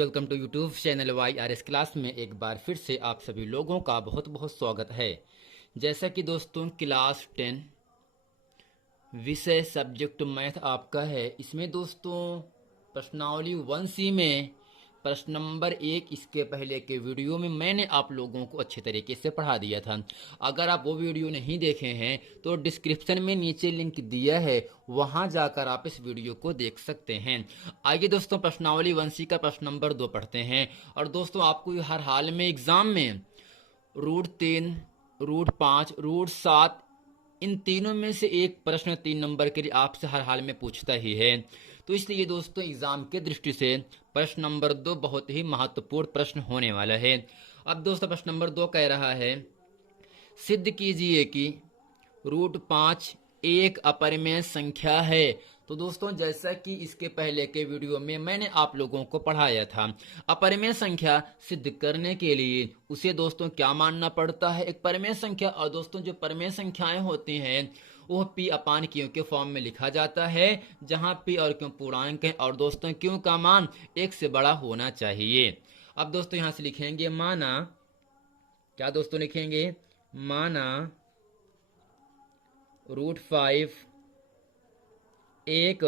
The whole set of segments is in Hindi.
Welcome to YouTube channel YRS class में एक बार फिर से आप सभी लोगों का बहुत बहुत स्वागत है। जैसा कि दोस्तों क्लास 10 विषय सब्जेक्ट मैथ आपका है। इसमें दोस्तों प्रश्नावली 1C में प्रश्न नंबर 1 इसके पहले के वीडियो में मैंने आप लोगों को अच्छे तरीके से पढ़ा दिया था। अगर आप वो वीडियो नहीं देखे हैं तो डिस्क्रिप्शन में नीचे लिंक दिया है, वहां जाकर आप इस वीडियो को देख सकते हैं। आइए दोस्तों प्रश्नावली 1C का प्रश्न नंबर 2 पढ़ते हैं। और दोस्तों आपको हर हाल में एग्जाम में √3, √5, √7 इन तीनों में से एक प्रश्न 3 नंबर के लिए आपसे हर हाल में पूछता ही है। तो इसलिए दोस्तों एग्जाम के दृष्टि से प्रश्न नंबर 2 बहुत ही महत्वपूर्ण प्रश्न होने वाला है। अब दोस्तों प्रश्न नंबर 2 कह रहा है, सिद्ध कीजिए कि √5 एक अपरिमेय संख्या है। तो दोस्तों जैसा कि इसके पहले के वीडियो में मैंने आप लोगों को पढ़ाया था, अपरिमेय संख्या सिद्ध करने के लिए उसे दोस्तों क्या मानना पड़ता है, एक परिमेय संख्या। और दोस्तों जो परिमेय संख्याएं होती हैं वो P अपान Q के फॉर्म में लिखा जाता है, जहां P और Q पूर्णांक है और दोस्तों Q का मान 1 से बड़ा होना चाहिए। अब दोस्तों यहां से लिखेंगे माना, क्या दोस्तों लिखेंगे, माना √5 एक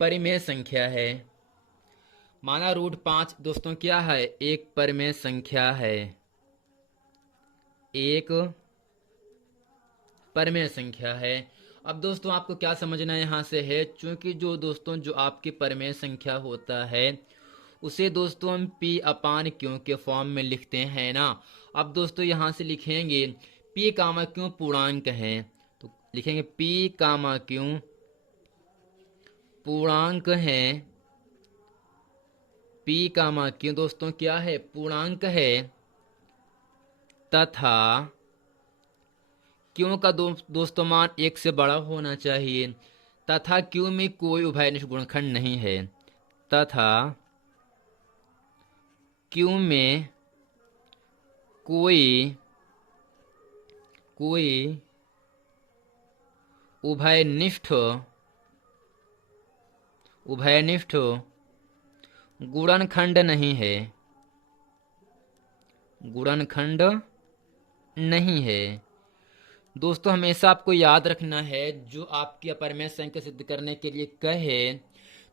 परिमेय संख्या है। माना √5 दोस्तों क्या है, एक परिमेय संख्या है, एक परिमेय संख्या है। अब दोस्तों आपको क्या समझना यहाँ से है, चूंकि जो दोस्तों जो आपकी परिमेय संख्या होता है उसे दोस्तों हम P अपान Q के फॉर्म में लिखते हैं ना। अब दोस्तों यहाँ से लिखेंगे P कामा Q पूर्णांक है, तो लिखेंगे P कामा Q पूर्णांक है, P कामा Q दोस्तों क्या है, पूर्णांक है, तथा Q का दोस्तों मान 1 से बड़ा होना चाहिए, तथा Q में कोई उभयनिष्ठ गुणनखंड नहीं है, तथा Q में कोई उभयनिष्ठ गुणनखंड नहीं है, गुणनखंड नहीं है। दोस्तों हमेशा आपको याद रखना है, जो आपकी अपरिमेय संख्या सिद्ध करने के लिए कहे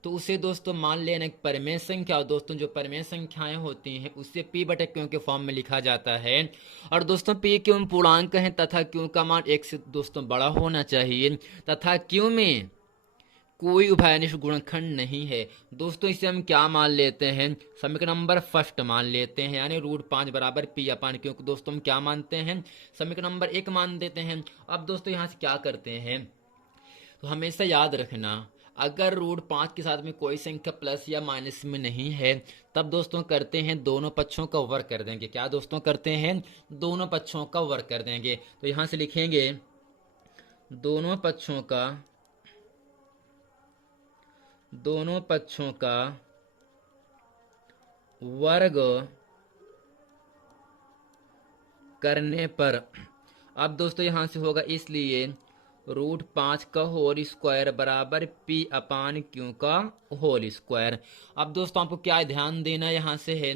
तो उसे दोस्तों मान लेना एक परिमेय संख्या। और दोस्तों जो परिमेय संख्याएं होती हैं उसे P बटे Q के फॉर्म में लिखा जाता है। और दोस्तों P Q पूर्णांक है तथा Q का मान 1 से दोस्तों बड़ा होना चाहिए, तथा Q में कोई उभयनिष्ठ गुणनखंड नहीं है। दोस्तों इसे हम क्या मान लेते हैं, समीकरण नंबर फर्स्ट मान लेते हैं, यानी √5 बराबर P अपान Q को दोस्तों हम क्या मानते हैं, समीकरण नंबर 1 मान देते हैं। अब दोस्तों यहाँ से क्या करते हैं, तो हमेशा याद रखना, अगर √5 के साथ में कोई संख्या प्लस या माइनस में नहीं है तब दोस्तों करते हैं दोनों पक्षों का वर्ग कर देंगे। क्या दोस्तों करते हैं, दोनों पक्षों का वर्ग कर देंगे। तो यहाँ से लिखेंगे दोनों पक्षों का वर्ग करने पर, अब दोस्तों यहां से होगा, इसलिए √5 का होल स्क्वायर बराबर P अपान Q का होल स्क्वायर। अब दोस्तों आपको क्या ध्यान देना यहाँ से है,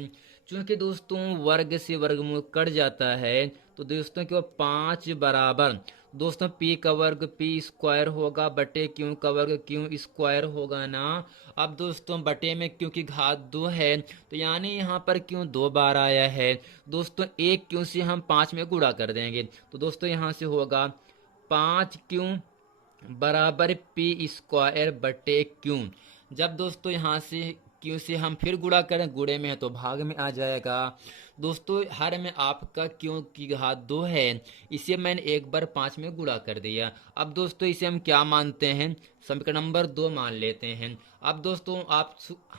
चूंकि दोस्तों वर्ग से वर्गमूल कट जाता है तो दोस्तों क्यों 5 बराबर दोस्तों P का वर्ग P स्क्वायर होगा बटे Q का वर्ग Q स्क्वायर होगा ना। अब दोस्तों बटे में Q की घात 2 है, तो यानी यहाँ पर Q 2 बार आया है। दोस्तों एक Q से हम 5 में गुणा कर देंगे, तो दोस्तों यहाँ से होगा 5Q बराबर P स्क्वायर बटे Q। जब दोस्तों यहाँ से Q से हम फिर गुणा करें, गुणे में है तो भाग में आ जाएगा। दोस्तों हर में आपका Q की घात 2 है, इसे मैंने एक बार 5 में गुणा कर दिया। अब दोस्तों इसे हम क्या मानते हैं, समीकरण नंबर 2 मान लेते हैं। अब दोस्तों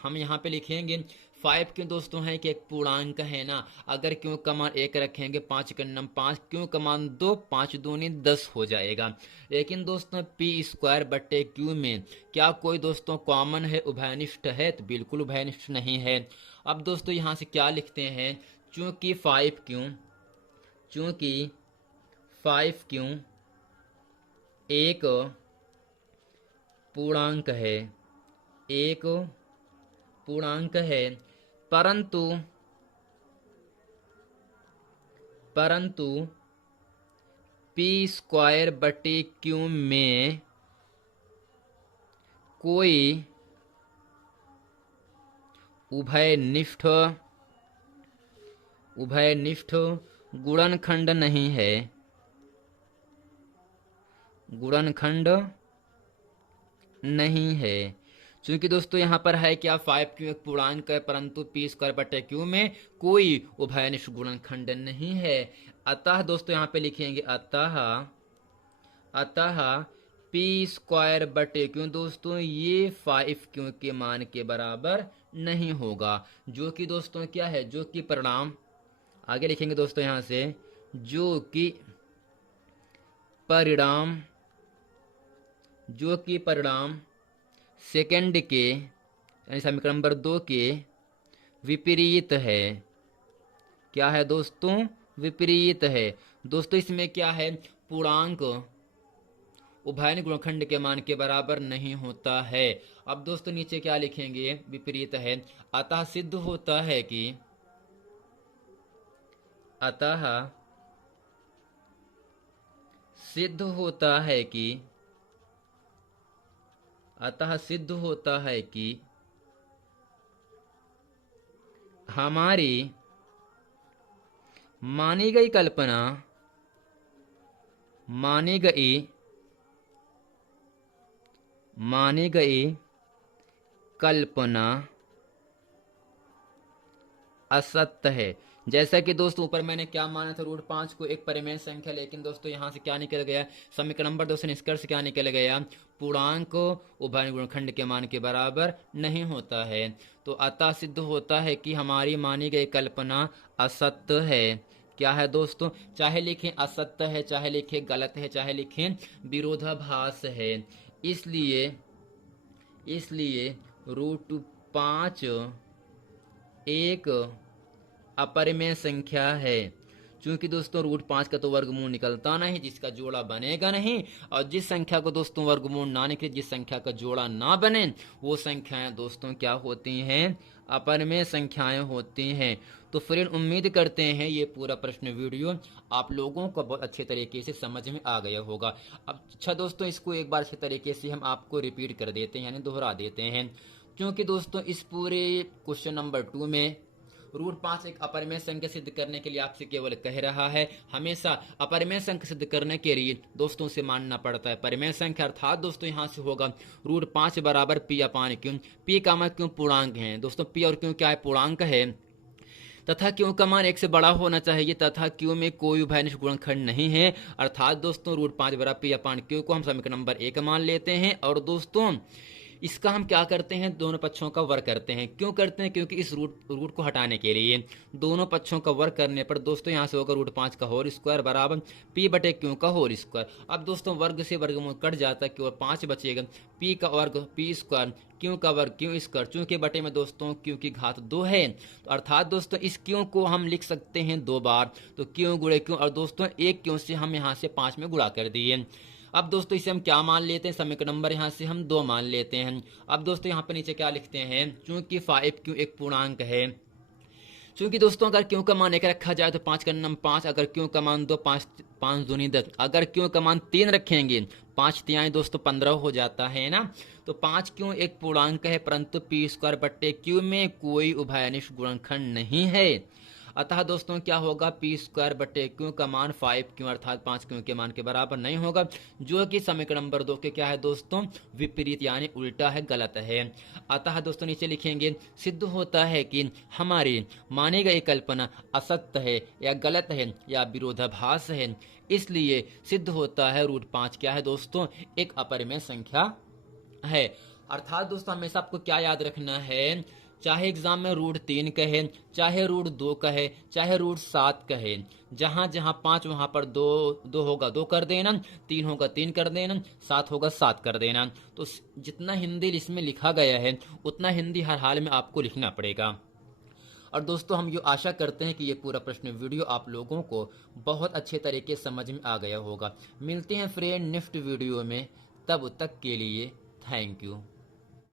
हम यहाँ पे लिखेंगे 5 क्यों दोस्तों है कि एक पूर्णांक है ना, अगर Q का मान 1 रखेंगे 5 का नम 5, Q का मान 2, 5 दूनी 10 हो जाएगा। लेकिन दोस्तों P स्क्वायर बटे Q में क्या कोई दोस्तों कॉमन है, उभयनिष्ठ है, तो बिल्कुल उभयनिष्ठ नहीं है। अब दोस्तों यहाँ से क्या लिखते हैं, चूंकि 5Q एक पूर्णांक है, एक पूर्णांक है, परंतु पी स्क्वायर बटे क्यू में कोई उभयनिष्ठ गुणनखंड नहीं है, क्योंकि दोस्तों यहाँ पर है क्या 5 क्यू एक पूर्णांक है, परंतु पी स्क्वायर बटे क्यू में कोई उभयनिष्ठ गुणनखंड नहीं है। अतः दोस्तों यहाँ पे लिखेंगे अतः पी स्क्वायर बटे क्यू दोस्तों ये 5 क्यू के मान के बराबर नहीं होगा, जो कि दोस्तों क्या है, जो कि परिणाम आगे लिखेंगे दोस्तों यहाँ से, जो कि परिणाम सेकंड के यानी समीकरण नंबर 2 के विपरीत है। क्या है दोस्तों, विपरीत है। दोस्तों इसमें क्या है, पूर्णांक उभयनिष्ठ गुणनखंड के मान के बराबर नहीं होता है। अब दोस्तों नीचे क्या लिखेंगे, विपरीत है। अतः सिद्ध होता है कि हमारी मानी गई कल्पना असत्य है। जैसा कि दोस्तों ऊपर मैंने क्या माना था, √5 को एक परिमेय संख्या, लेकिन दोस्तों यहाँ से क्या निकल गया, समीकरण नंबर 2 से निष्कर्ष क्या निकल गया, पूर्णांक उभयनिष्ठ गुणनखंड के मान के बराबर नहीं होता है। तो अतः सिद्ध होता है कि हमारी मानी गई कल्पना असत्य है। क्या है दोस्तों, चाहे लिखें असत्य है, चाहे लिखें गलत है, चाहे लिखें विरोधाभास है। इसलिए √5 एक अपरिमेय संख्या है, क्योंकि दोस्तों √5 का तो वर्गमूल निकलता नहीं, जिसका जोड़ा बनेगा नहीं, और जिस संख्या को दोस्तों वर्गमूल ना निकले, जिस संख्या का जोड़ा ना बने, वो संख्याएं दोस्तों क्या होती हैं, अपरिमेय संख्याएं होती हैं। तो फ्रेंड उम्मीद करते हैं ये पूरा प्रश्न वीडियो आप लोगों को बहुत अच्छे तरीके से समझ में आ गया होगा। अब अच्छा दोस्तों इसको एक बार अच्छे तरीके से हम आपको रिपीट कर देते हैं, यानी दोहरा देते हैं, क्योंकि दोस्तों इस पूरे क्वेश्चन नंबर 2 में √5 एक अपरिमेय संख्या सिद्ध करने के लिए आपसे केवल कह रहा है, हमेशा अपरिमेय संख्या सिद्ध करने के लिए दोस्तों से मानना पड़ता है परिमेय संख्या, अर्थात दोस्तों यहाँ से होगा √5 बराबर p/q। p का मान क्यों पूर्णांक है दोस्तों, p और q क्या है, पूर्णांक है, तथा q का मान 1 से बड़ा होना चाहिए, तथा q में कोई उभयनिष्ठ गुणनखंड नहीं है, अर्थात दोस्तों √5 बराबर p/q को हम समीकरण नंबर 1 मान लेते हैं। और दोस्तों इसका हम क्या करते हैं, दोनों पक्षों का वर्ग करते हैं। क्यों करते हैं, क्योंकि इस रूट को हटाने के लिए दोनों पक्षों का वर्ग करने पर दोस्तों यहाँ से होगा √5 का होल स्क्वायर बराबर p/q का होल स्क्वायर। अब दोस्तों वर्ग से वर्गमूल कट जाता है, केवल 5 बचेगा, p का वर्ग p स्क्वायर, q का वर्ग q स्क्वायर, q के बटे में दोस्तों q की घात 2 है, तो अर्थात दोस्तों इस q को हम लिख सकते हैं 2 बार, तो q गुणे q, और दोस्तों एक q से हम यहाँ से 5 में गुणा कर दिए। अब दोस्तों इसे हम क्या मान लेते हैं, समीकरण नंबर यहाँ से हम 2 मान लेते हैं। अब दोस्तों यहाँ पे नीचे क्या लिखते हैं, चूंकि 5q एक पूर्णांक है, चूंकि दोस्तों अगर q का मान 1 रखा जाए तो 5 का नम 5, अगर q का मान 2, 5 दूनी 10, अगर q का मान 3 रखेंगे 5 तिहाई दोस्तों 15 हो जाता है ना। तो 5q एक पूर्णांक है, परंतु p/q में कोई उभयनिष्ठ गुणनखंड नहीं है। अतः दोस्तों क्या होगा, p/q का मान 5q अर्थात 5q के मान के बराबर नहीं होगा, जो कि समीकरण नंबर 2 के क्या है दोस्तों, विपरीत यानी उल्टा है, गलत है। अतः दोस्तों नीचे लिखेंगे, सिद्ध होता है कि हमारी मानी गई कल्पना असत्य है या गलत है या विरोधाभास है, इसलिए सिद्ध होता है √5 क्या है दोस्तों, एक अपरिमेय संख्या है। अर्थात दोस्तों हमेशा आपको क्या याद रखना है, चाहे एग्जाम में √3 कहे, चाहे √2 कहे, चाहे √7 कहे, जहां जहां 5 वहां पर 2 होगा 2 कर देना, 3 होगा 3 कर देना, 7 होगा 7 कर देना। तो जितना हिंदी इसमें लिखा गया है उतना हिंदी हर हाल में आपको लिखना पड़ेगा। और दोस्तों हम ये आशा करते हैं कि ये पूरा प्रश्न वीडियो आप लोगों को बहुत अच्छे तरीके से समझ में आ गया होगा। मिलते हैं फ्रेंड नेक्स्ट वीडियो में, तब तक के लिए थैंक यू।